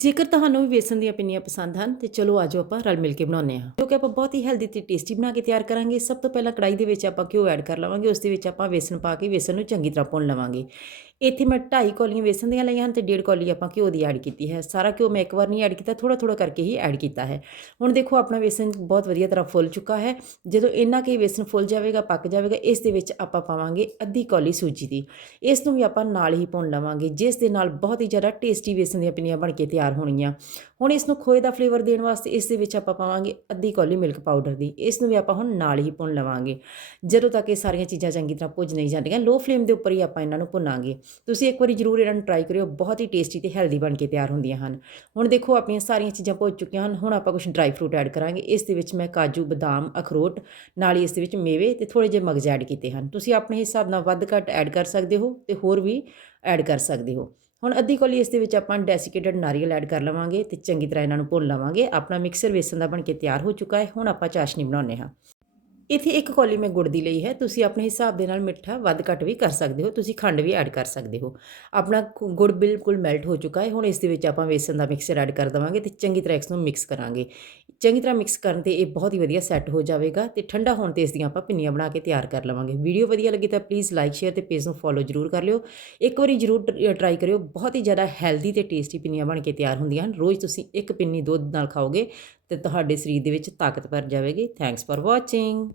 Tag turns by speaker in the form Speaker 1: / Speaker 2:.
Speaker 1: ਜੇਕਰ ਤੁਹਾਨੂੰ ਵੀ ਵੇਸਣ ਦੀਆਂ ਪਿੰਨੀਆਂ ਪਸੰਦ ਹਨ, ਤੇ ਚਲੋ ਆਜੋ ਆਪਾਂ ਰਲ ਮਿਲ ਕੇ ਬਣਾਉਂਦੇ ਹਾਂ। ਜੋ ਕਿ ਆਪਾਂ ਬਹੁਤ ਹੀ ਹੈਲਦੀ ਤੇ ਟੇਸਟੀ ਬਣਾ ਕੇ ਤਿਆਰ ਕਰਾਂਗੇ। ਸਭ ਤੋਂ ਪਹਿਲਾਂ ਕੜਾਈ ਦੇ ਵਿੱਚ ਆਪਾਂ ਘਿਓ ਐਡ ਕਰ ਲਵਾਂਗੇ। ਉਸ ਦੇ ਵਿੱਚ ਆਪਾਂ ਵੇਸਣ ਪਾ ਕੇ ਵੇਸਣ ਨੂੰ ਚੰਗੀ ਤਰ੍ਹਾਂ ਭੁੰਨ ਲਵਾਂਗੇ। ਇੱਥੇ ਮੈਂ 2.5 ਕੌਲੀਆਂ ਵੇਸਣ ਦੀਆਂ ਲਈਆਂ ਹਨ ਤੇ 1.5 ਕੌਲੀ ਆਪਾਂ ਘਿਓ ਦੀ ਐਡ ਕੀਤੀ ਹੈ। ਸਾਰਾ ਘਿਓ ਮੈਂ ਇੱਕ ਵਾਰ ਨਹੀਂ ਐਡ ਕੀਤਾ ਥੋੜਾ ਥੋੜਾ ਕਰਕੇ ਹੀ ਐਡ ਕੀਤਾ ਹੈ। ਹੁਣ ਦੇਖੋ ਆਪਣਾ ਵੇਸਣ ਬਹੁਤ ਵਧੀਆ ਤਰ੍ਹਾਂ ਫੁੱਲ ਚੁੱਕਾ ਹੈ। ਜਦੋਂ ਇੰਨਾ ਕਿ ਵੇਸਣ ਫੁੱਲ ਜਾਵੇਗਾ, ਪੱਕ ਜਾਵੇਗਾ, ਇਸ ਦੇ ਵਿੱਚ ਆਪਾਂ ਪਾਵਾਂਗੇ ਅੱਧੀ ਕੌਲੀ ਸੂਜੀ ਦੀ। ਇਸ ਨੂੰ ਵੀ ਆਪਾਂ ਨਾਲ ਹੀ ਭੁੰਨ ਲਵਾਂਗੇ, ਜਿਸ ਦੇ ਨਾਲ ਬਹੁਤ ਹੀ ਜ਼ਿਆਦਾ ਟੇਸਟੀ ਵੇਸਣ ਦੀਆਂ ਪਿੰਨੀਆਂ ਬਣ ਕੇ ਤਿਆਰ ਹੋਣਗੀਆਂ। ਹੁਣ ਇਸ ਨੂੰ ਖੋਏ ਦਾ ਫਲੇਵਰ ਦੇਣ ਵਾਸਤੇ ਇਸ ਦੇ ਵਿੱਚ ਆਪਾਂ ਪਾਵਾਂਗੇ ਅੱਧੀ ਕੌਲੀ ਮਿਲਕ ਪਾਊਡਰ ਦੀ। ਇਸ ਨੂੰ ਵੀ ਆਪਾਂ ਹੁਣ ਨਾਲ ਹੀ ਭੁੰਨ ਲਵਾਂਗੇ। ਜਦੋਂ ਤੱਕ ਇਹ ਸਾਰੀਆਂ ਚੀਜ਼ਾਂ ਚੰਗੀ ਤਰ੍ਹਾਂ ਭੁੱਜ ਨਹੀਂ ਜਾਂਦੀਆਂ ਲੋ ਫਲੇਮ ਦੇ ਉੱਪਰ ਹੀ ਆਪਾਂ ਇਹਨਾਂ ਨੂੰ ਭੁੰਨਾਂਗੇ। ਤੁਸੀਂ ਇੱਕ ਵਾਰੀ ਜ਼ਰੂਰ ਇਹਨਾਂ ਨੂੰ ਟਰਾਈ ਕਰਿਓ, ਬਹੁਤ ਹੀ ਟੇਸਟੀ ਤੇ ਹੈਲਦੀ ਬਣ ਕੇ ਤਿਆਰ ਹੁੰਦੀਆਂ ਹਨ। ਹੁਣ ਦੇਖੋ, ਆਪਣੀਆਂ ਸਾਰੀਆਂ ਚੀਜ਼ਾਂ ਭੁੱਜ ਚੁੱਕੀਆਂ ਹਨ। ਹੁਣ ਆਪਾਂ ਕੁਝ ਡਰਾਈ ਫਰੂਟ ਐਡ ਕਰਾਂਗੇ। ਇਸ ਦੇ ਵਿੱਚ ਮੈਂ ਕਾਜੂ, ਬਦਾਮ, ਅਖਰੋਟ, ਨਾਲ ਹੀ ਇਸ ਦੇ ਵਿੱਚ ਮੇਵੇ ਤੇ ਥੋੜੇ ਜਿਹੇ ਮਗਜ਼ ਐਡ ਕੀਤੇ ਹਨ। ਤੁਸੀਂ ਆਪਣੇ ਹਿਸਾਬ ਨਾਲ ਵੱਧ ਘੱਟ ਐਡ ਕਰ ਸਕਦੇ ਹੋ ਤੇ ਹੋਰ ਵੀ ਐਡ ਕਰ ਸਕਦੇ ਹੋ। ਹੁਣ ਅੱਧੀ ਕੋਲੀ ਇਸ ਦੇ ਵਿੱਚ ਆਪਾਂ ਡੈਸੀਕੇਟਡ ਨਾਰੀਅਲ ਐਡ ਕਰ ਲਵਾਂਗੇ ਤੇ ਚੰਗੀ ਤਰ੍ਹਾਂ ਇਹਨਾਂ ਨੂੰ ਭੁੰਨ ਲਵਾਂਗੇ। ਆਪਣਾ ਮਿਕਸਰ ਵੇਸਣ ਦਾ ਬਣ ਕੇ ਤਿਆਰ ਹੋ ਚੁੱਕਾ ਹੈ। ਹੁਣ ਆਪਾਂ ਚਾਸ਼ਨੀ ਬਣਾਉਂਦੇ ਹਾਂ। ਇੱਥੇ ਇੱਕ ਕੌਲੀ ਮੈਂ ਗੁੜ ਦੀ ਲਈ ਹੈ। ਤੁਸੀਂ ਆਪਣੇ ਹਿਸਾਬ ਦੇ ਨਾਲ ਮਿੱਠਾ ਵੱਧ ਘੱਟ ਵੀ ਕਰ ਸਕਦੇ ਹੋ। ਤੁਸੀਂ ਖੰਡ ਵੀ ਐਡ ਕਰ ਸਕਦੇ ਹੋ। ਆਪਣਾ ਗੁੜ ਬਿਲਕੁਲ ਮੈਲਟ ਹੋ ਚੁੱਕਾ ਹੈ। ਹੁਣ ਇਸ ਦੇ ਵਿੱਚ ਆਪਾਂ ਵੇਸਣ ਦਾ ਮਿਕਸਰ ਐਡ ਕਰ ਦੇਵਾਂਗੇ ਤੇ ਚੰਗੀ ਤਰ੍ਹਾਂ ਇਸ ਨੂੰ ਮਿਕਸ ਕਰਾਂਗੇ। ਚੰਗੀ ਤਰ੍ਹਾਂ ਮਿਕਸ ਕਰਨ ਤੇ ਇਹ ਬਹੁਤ ਹੀ ਵਧੀਆ ਸੈੱਟ ਹੋ ਜਾਵੇਗਾ ਤੇ ਠੰਡਾ ਹੋਣ ਤੇ ਇਸ ਦੀਆਂ ਆਪਾਂ ਪਿੰਨੀਆਂ ਬਣਾ ਕੇ ਤਿਆਰ ਕਰ ਲਵਾਂਗੇ। ਵੀਡੀਓ ਵਧੀਆ ਲੱਗੀ ਤਾਂ ਪਲੀਜ਼ ਲਾਈਕ ਸ਼ੇਅਰ ਤੇ ਪੇਜ ਨੂੰ ਫੋਲੋ ਜ਼ਰੂਰ ਕਰ ਲਿਓ। ਇੱਕ ਵਾਰੀ ਜ਼ਰੂਰ ਟਰਾਈ ਕਰਿਓ। ਬਹੁਤ ਹੀ ਜ਼ਿਆਦਾ ਹੈਲਦੀ ਤੇ ਟੇਸਟੀ ਪਿੰਨੀਆਂ ਬਣ ਕੇ ਤਿਆਰ ਹੁੰਦੀਆਂ ਹਨ। ਰੋਜ਼ ਤੁਸੀਂ ਇੱਕ ਪਿੰਨੀ ਦੁੱਧ ਨਾਲ ਖਾਓਗੇ ਤੇ ਤੁਹਾਡੇ ਸਰੀਰ ਦੇ ਵਿੱਚ ਤਾਕਤ ਭਰ ਜਾਵੇਗੀ। Thanks for watching